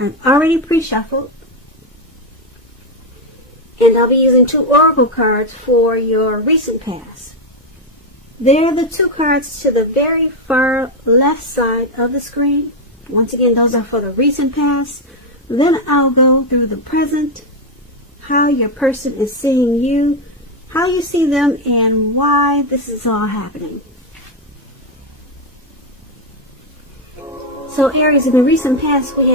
I've already pre-shuffled. And I'll be using 2 oracle cards for your recent past. They're the 2 cards to the very far left side of the screen. Once again, those are for the recent past. Then I'll go through the present, how your person is seeing you, how you see them, and why this is all happening. So Aries, in the recent past, we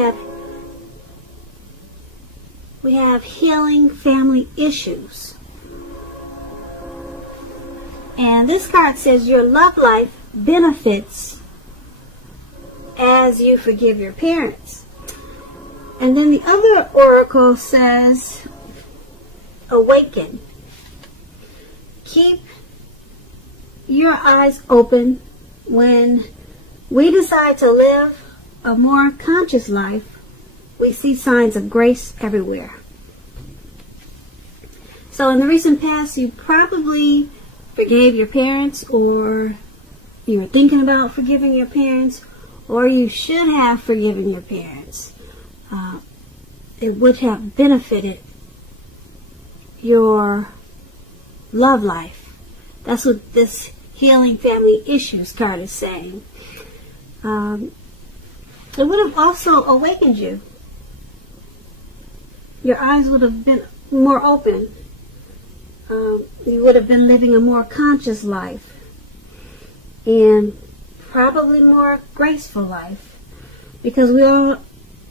have healing family issues. And this card says your love life benefits as you forgive your parents. And then the other oracle says awaken. Keep your eyes open when we decide to live a more conscious life. We see signs of grace everywhere. So in the recent past, you probably forgave your parents, or you were thinking about forgiving your parents, or you should have forgiven your parents. It would have benefited your love life. That's what this healing family issues card is saying. It would have also awakened you. Your eyes would have been more open. You would have been living a more conscious life and probably more graceful life, because we all,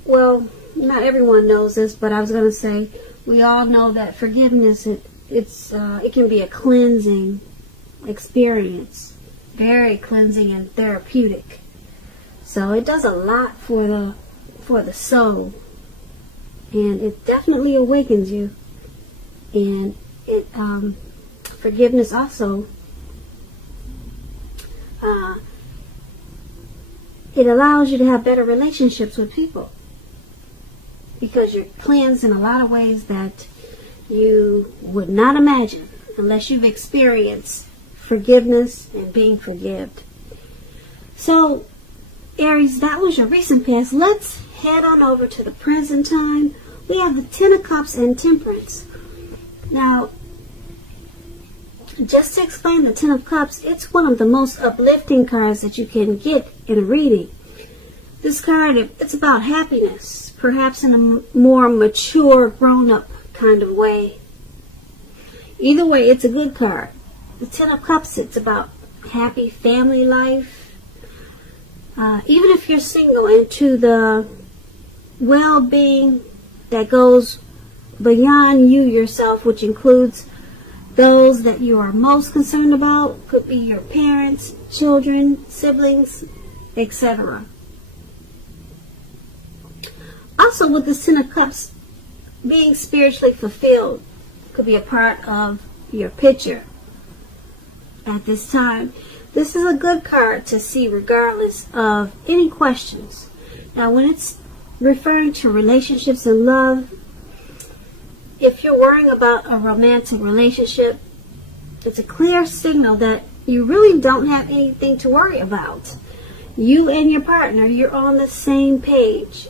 well, not everyone knows this, but I was going to say we all know that forgiveness, it can be a cleansing experience, very cleansing and therapeutic. So it does a lot for the soul, and it definitely awakens you. And it forgiveness also it allows you to have better relationships with people, because you're cleansed in a lot of ways that you would not imagine unless you've experienced forgiveness and being forgiven. So Aries, that was your recent past. Let's head on over to the present time. We have the 10 of Cups and Temperance. Now, just to explain the 10 of Cups, it's one of the most uplifting cards that you can get in a reading. This card, it's about happiness, perhaps in a more mature, grown-up kind of way. Either way, it's a good card. The 10 of Cups, it's about happy family life. Even if you're single, into the well-being that goes beyond you yourself, which includes those that you are most concerned about, could be your parents, children, siblings, etc. Also, with the 10 of Cups, being spiritually fulfilled could be a part of your picture at this time. This is a good card to see regardless of any questions. Now, when it's referring to relationships and love, if you're worrying about a romantic relationship, it's a clear signal that you really don't have anything to worry about. You and your partner, you're on the same page.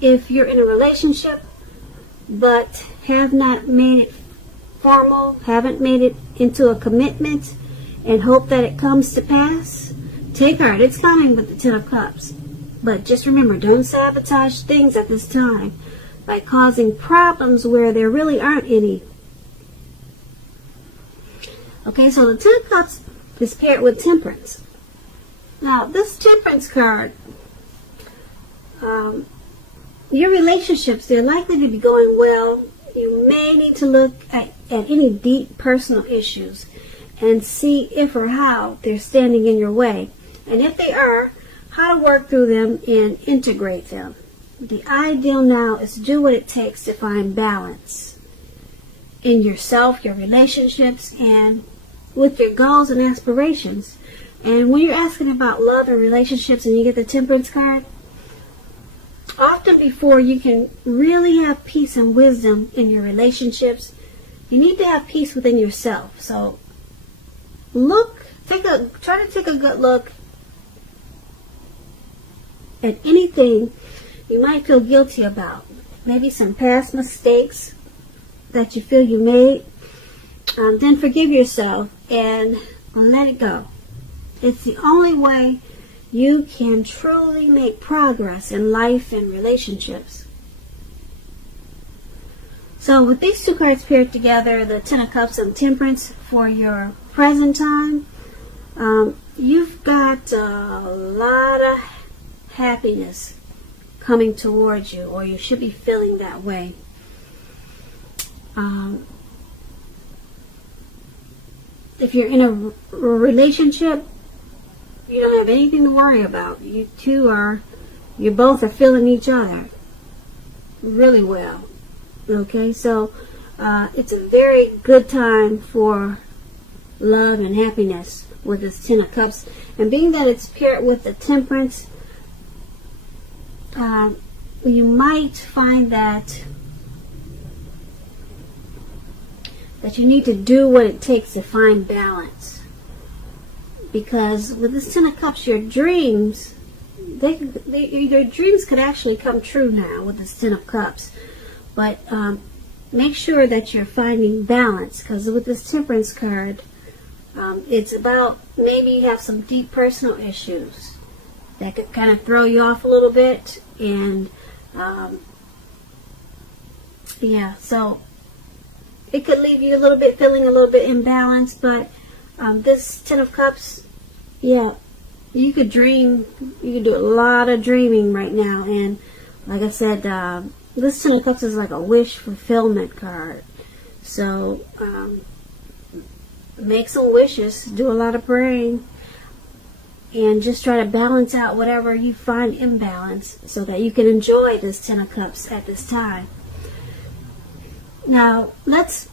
If you're in a relationship but have not made it formal, haven't made it into a commitment, and hope that it comes to pass, take heart. It's coming with the 10 of Cups. But just remember, don't sabotage things at this time by causing problems where there really aren't any. Okay, so the 10 of Cups is paired with Temperance. Now, this Temperance card, your relationships, they're likely to be going well. You may need to look at any deep personal issues and see if or how they're standing in your way. And if they are, how to work through them and integrate them. The ideal now is to do what it takes to find balance in yourself, your relationships, and with your goals and aspirations. And when you're asking about love and relationships and you get the Temperance card, often before you can really have peace and wisdom in your relationships, you need to have peace within yourself. So try to take a good look at anything you might feel guilty about. Maybe some past mistakes that you feel you made. Then forgive yourself and let it go. It's the only way you can truly make progress in life and relationships. So with these two cards paired together, the Ten of Cups and Temperance, for your present time, you've got a lot of happiness coming towards you, or you should be feeling that way. If you're in a relationship, you don't have anything to worry about. You both are feeling each other really well. Okay, so it's a very good time for love and happiness with this Ten of Cups. And being that it's paired with the Temperance, you might find that you need to do what it takes to find balance. Because with this Ten of Cups, your dreams, your dreams could actually come true now with this Ten of Cups. But make sure that you're finding balance, because with this Temperance card, it's about maybe you have some deep personal issues that could kind of throw you off a little bit. And yeah, so it could leave you feeling a little bit imbalanced. But this Ten of Cups, yeah, you could dream. You could do a lot of dreaming right now. And like I said, this Ten of Cups is like a wish fulfillment card. So make some wishes, do a lot of praying, and just try to balance out whatever you find imbalance so that you can enjoy this Ten of Cups at this time. Now, let's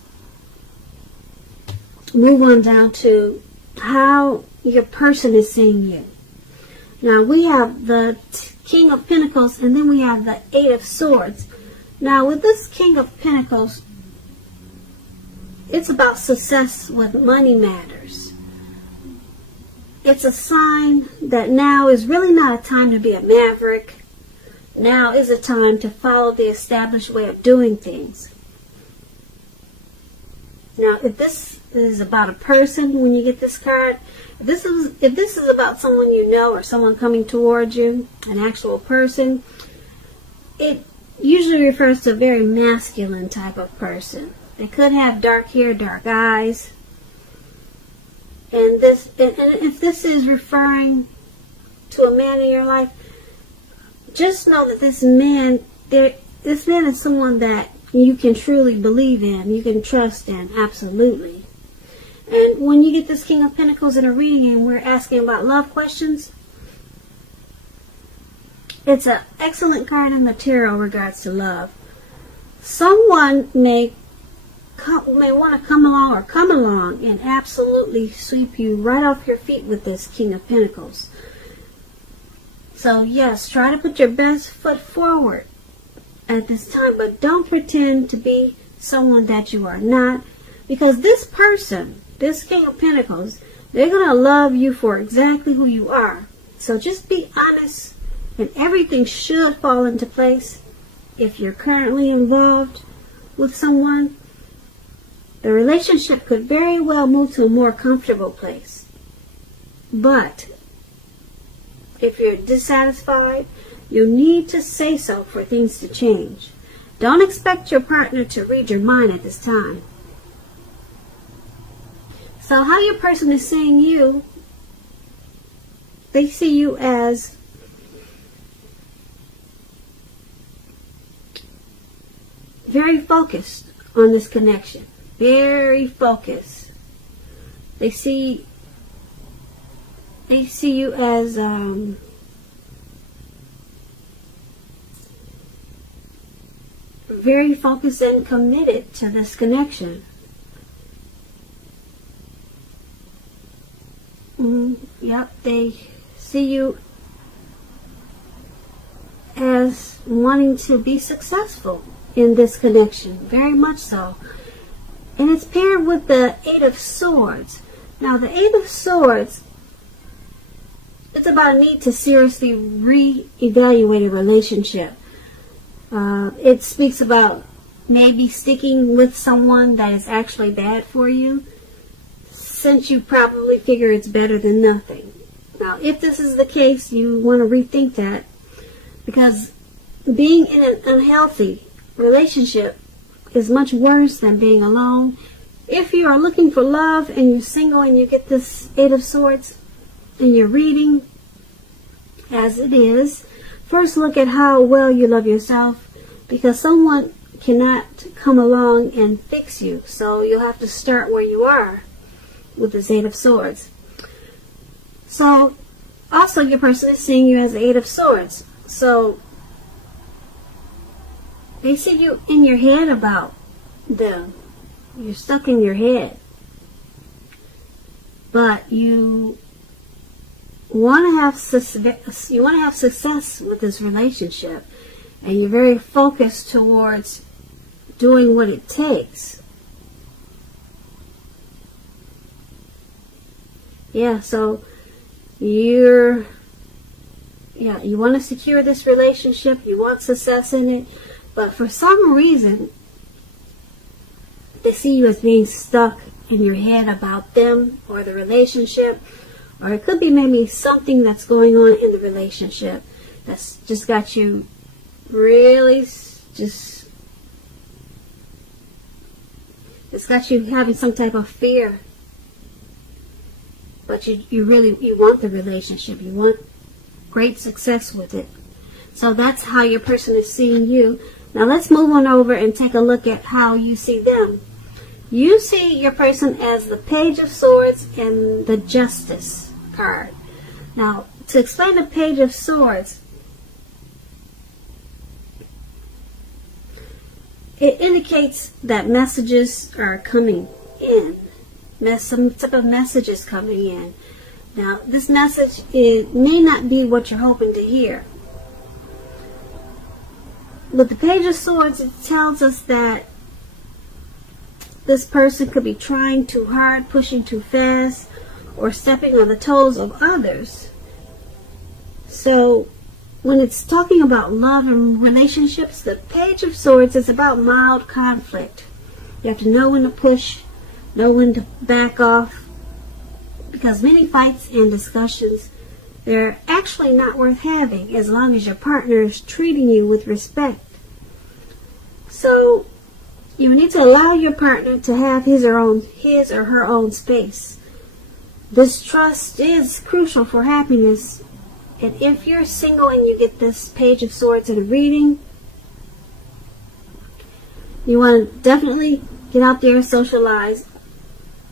move on down to how your person is seeing you. Now, we have the King of Pentacles, and then we have the Eight of Swords. Now, with this King of Pentacles, it's about success with money matters. It's a sign that now is really not a time to be a maverick. Now is a time to follow the established way of doing things. Now, if this is about a person, when you get this card, if this is about someone you know or someone coming towards you, an actual person, it usually refers to a very masculine type of person. They could have dark hair, dark eyes. And if this is referring to a man in your life, just know that this man is someone that you can truly believe in, you can trust in, absolutely. And when you get this King of Pentacles in a reading and we're asking about love questions, it's an excellent card in the tarot in regards to love. Someone may want to come along and absolutely sweep you right off your feet with this King of Pentacles. So yes, try to put your best foot forward at this time, but don't pretend to be someone that you are not, because this person, this King of Pentacles, they're going to love you for exactly who you are. So just be honest, and everything should fall into place. If you're currently involved with someone, the relationship could very well move to a more comfortable place. But if you're dissatisfied, you need to say so for things to change. Don't expect your partner to read your mind at this time. So how your person is seeing you, they see you as very focused on this connection. Very focused. They see you as very focused and committed to this connection. Yep, they see you as wanting to be successful in this connection, very much so. And it's paired with the Eight of Swords. Now, the Eight of Swords, it's about a need to seriously re-evaluate a relationship. It speaks about maybe sticking with someone that is actually bad for you, since you probably figure it's better than nothing. Now, if this is the case, you want to rethink that, because being in an unhealthy relationship is much worse than being alone. If you are looking for love and you're single and you get this Eight of Swords in your reading, as it is, first look at how well you love yourself, because someone cannot come along and fix you. So you'll have to start where you are with this Eight of Swords. So also your person is seeing you as the Eight of Swords. So they see you in your head about them. You're stuck in your head. But you want to have success with this relationship, and you're very focused towards doing what it takes. Yeah, so you want to secure this relationship, you want success in it, but for some reason they see you as being stuck in your head about them or the relationship, or it could be maybe something that's going on in the relationship that's just got you really it's got you having some type of fear. But you want the relationship. You want great success with it. So that's how your person is seeing you. Now let's move on over and take a look at how you see them. You see your person as the Page of Swords and the Justice card. Now, to explain the Page of Swords, it indicates that messages are coming in. Some type of message is coming in. Now, this message may not be what you're hoping to hear. With the Page of Swords, it tells us that this person could be trying too hard, pushing too fast, or stepping on the toes of others. So, when it's talking about love and relationships, the Page of Swords is about mild conflict. You have to know when to push, know when to back off, because many fights and discussions, they're actually not worth having as long as your partner is treating you with respect. So you need to allow your partner to have his or her own space. This trust is crucial for happiness. And if you're single and you get this Page of Swords in a reading, you want to definitely get out there and socialize,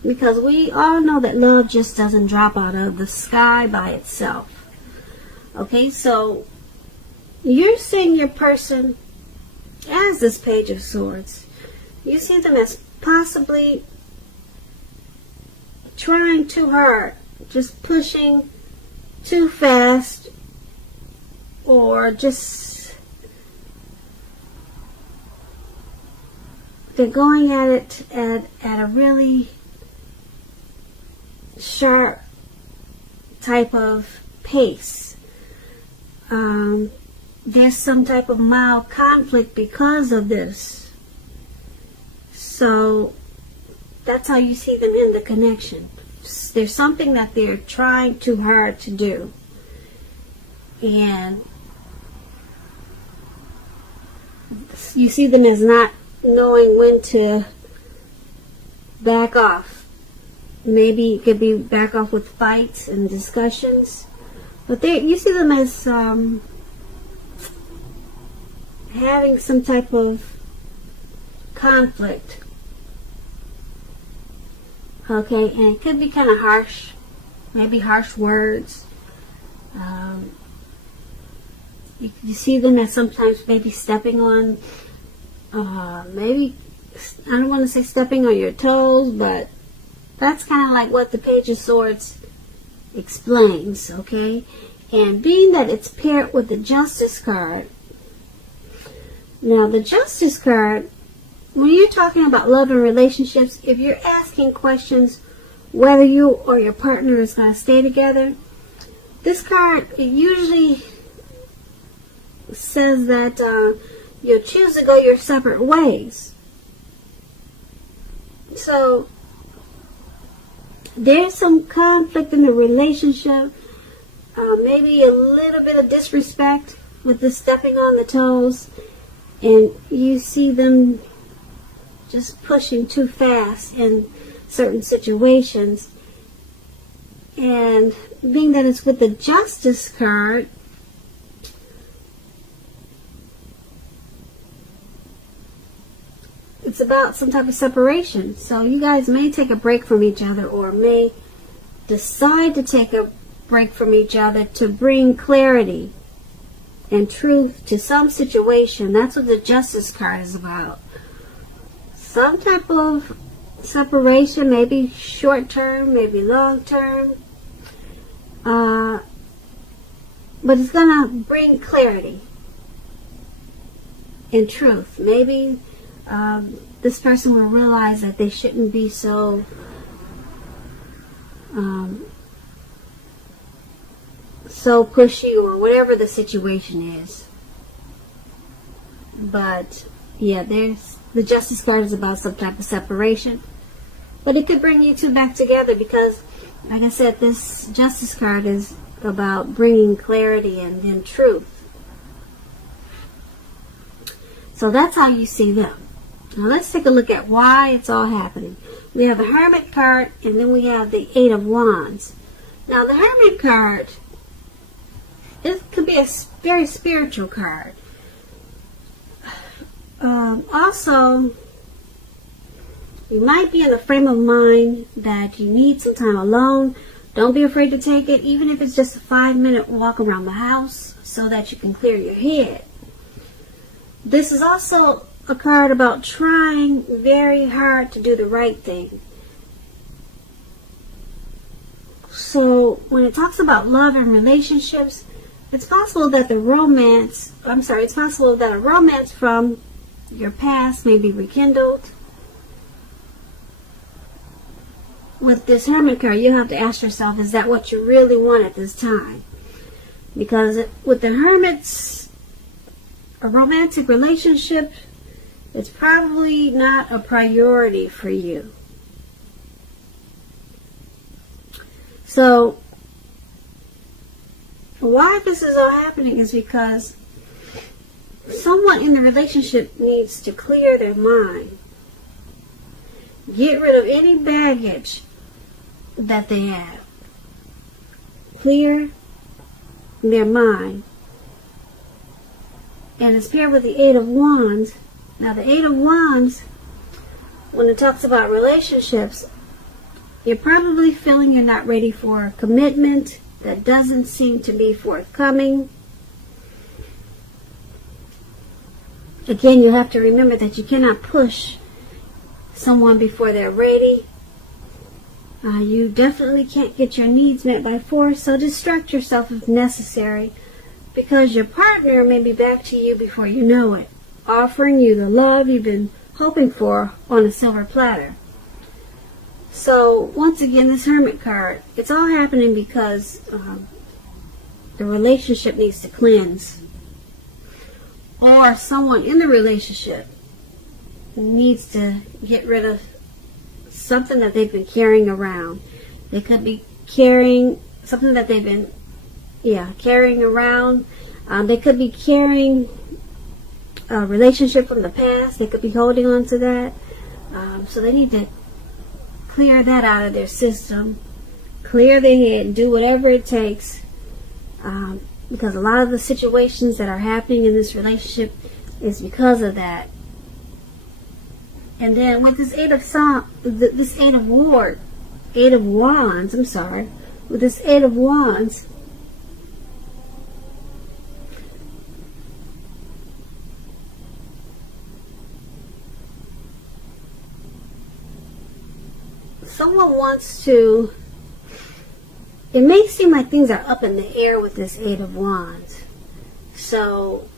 because we all know that love just doesn't drop out of the sky by itself. Okay, so you're seeing your person as this Page of Swords. You see them as possibly trying too hard, just pushing too fast, or just they're going at it at a really sharp type of pace. There's some type of mild conflict because of this. So that's how you see them in the connection. There's something that they're trying too hard to do. And you see them as not knowing when to back off. Maybe it could be back off with fights and discussions. But you see them as having some type of conflict. Okay, and it could be kind of harsh, maybe harsh words. You see them as sometimes maybe stepping on, maybe, I don't want to say stepping on your toes, but that's kind of like what the Page of Swords explains, okay? And being that it's paired with the Justice card, now the Justice card, when you're talking about love and relationships, if you're asking questions whether you or your partner is going to stay together, this card, it usually says that you'll choose to go your separate ways. So there's some conflict in the relationship, maybe a little bit of disrespect with the stepping on the toes, and you see them just pushing too fast in certain situations. And being that it's with the Justice card, it's about some type of separation. So you guys may take a break from each other, or may decide to take a break from each other to bring clarity and truth to some situation. That's what the Justice card is about. Some type of separation, maybe short term, maybe long term. But it's going to bring clarity and truth. Maybe this person will realize that they shouldn't be so pushy, or whatever the situation is. But yeah, the Justice card is about some type of separation, but it could bring you two back together, because like I said, this Justice card is about bringing clarity and then truth. So that's how you see them. Now let's take a look at why it's all happening. We have the Hermit card, and then we have the Eight of Wands. Now the Hermit card, it could be a very spiritual card. Also, you might be in a frame of mind that you need some time alone. Don't be afraid to take it, even if it's just a 5-minute walk around the house, so that you can clear your head. This is also a card about trying very hard to do the right thing. So when it talks about love and relationships, it's possible that it's possible that a romance from your past may be rekindled. With this Hermit card, you have to ask yourself, is that what you really want at this time? Because with the Hermits, a romantic relationship, it's probably not a priority for you. So why this is all happening is because someone in the relationship needs to clear their mind. Get rid of any baggage that they have. Clear their mind. And it's paired with the Eight of Wands. Now the Eight of Wands, when it talks about relationships, you're probably feeling you're not ready for a commitment that doesn't seem to be forthcoming. Again, you have to remember that you cannot push someone before they're ready. You definitely can't get your needs met by force, so distract yourself if necessary, because your partner may be back to you before you know it, offering you the love you've been hoping for on a silver platter. So once again, this Hermit card, it's all happening because the relationship needs to cleanse, or someone in the relationship needs to get rid of something that they've been carrying around. They could be carrying something that they've been carrying around. They could be carrying a relationship from the past. They could be holding on to that. So they need to clear that out of their system, clear their head, do whatever it takes, because a lot of the situations that are happening in this relationship is because of that. And then with this Eight of Wands, with this Eight of Wands, someone wants to, it may seem like things are up in the air with this Eight of Wands. So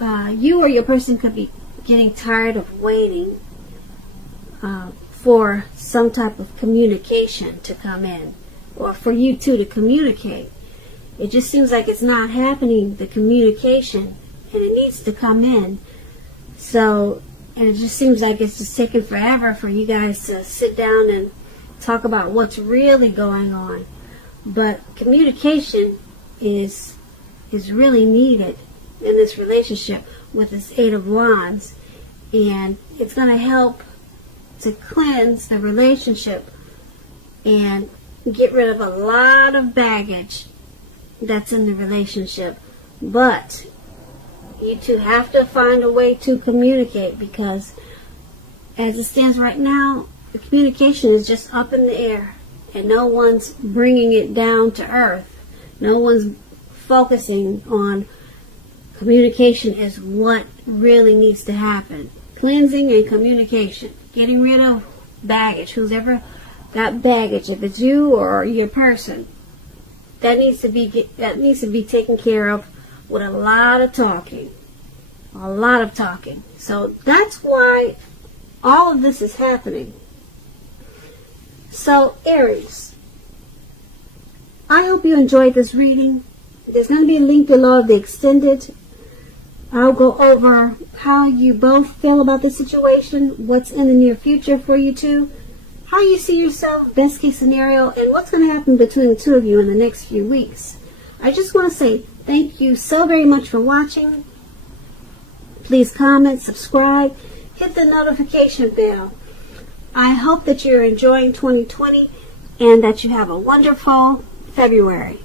you or your person could be getting tired of waiting for some type of communication to come in, or for you two to communicate. It just seems like it's not happening, the communication, and it needs to come in. So, and it just seems like it's just taking forever for you guys to sit down and talk about what's really going on. But communication is really needed in this relationship with this Eight of Wands. And it's going to help to cleanse the relationship and get rid of a lot of baggage that's in the relationship. But you two have to find a way to communicate, because as it stands right now, the communication is just up in the air and no one's bringing it down to earth. No one's focusing on communication as what really needs to happen. Cleansing and communication. Getting rid of baggage. Who's ever got baggage, if it's you or your person, that needs to be taken care of with a lot of talking. A lot of talking. So that's why all of this is happening. So Aries, I hope you enjoyed this reading. There's going to be a link below of the extended. I'll go over how you both feel about the situation, what's in the near future for you two, how you see yourself, best case scenario, and what's going to happen between the two of you in the next few weeks. I just want to say thank you so very much for watching. Please comment, subscribe, hit the notification bell. I hope that you're enjoying 2020 and that you have a wonderful February.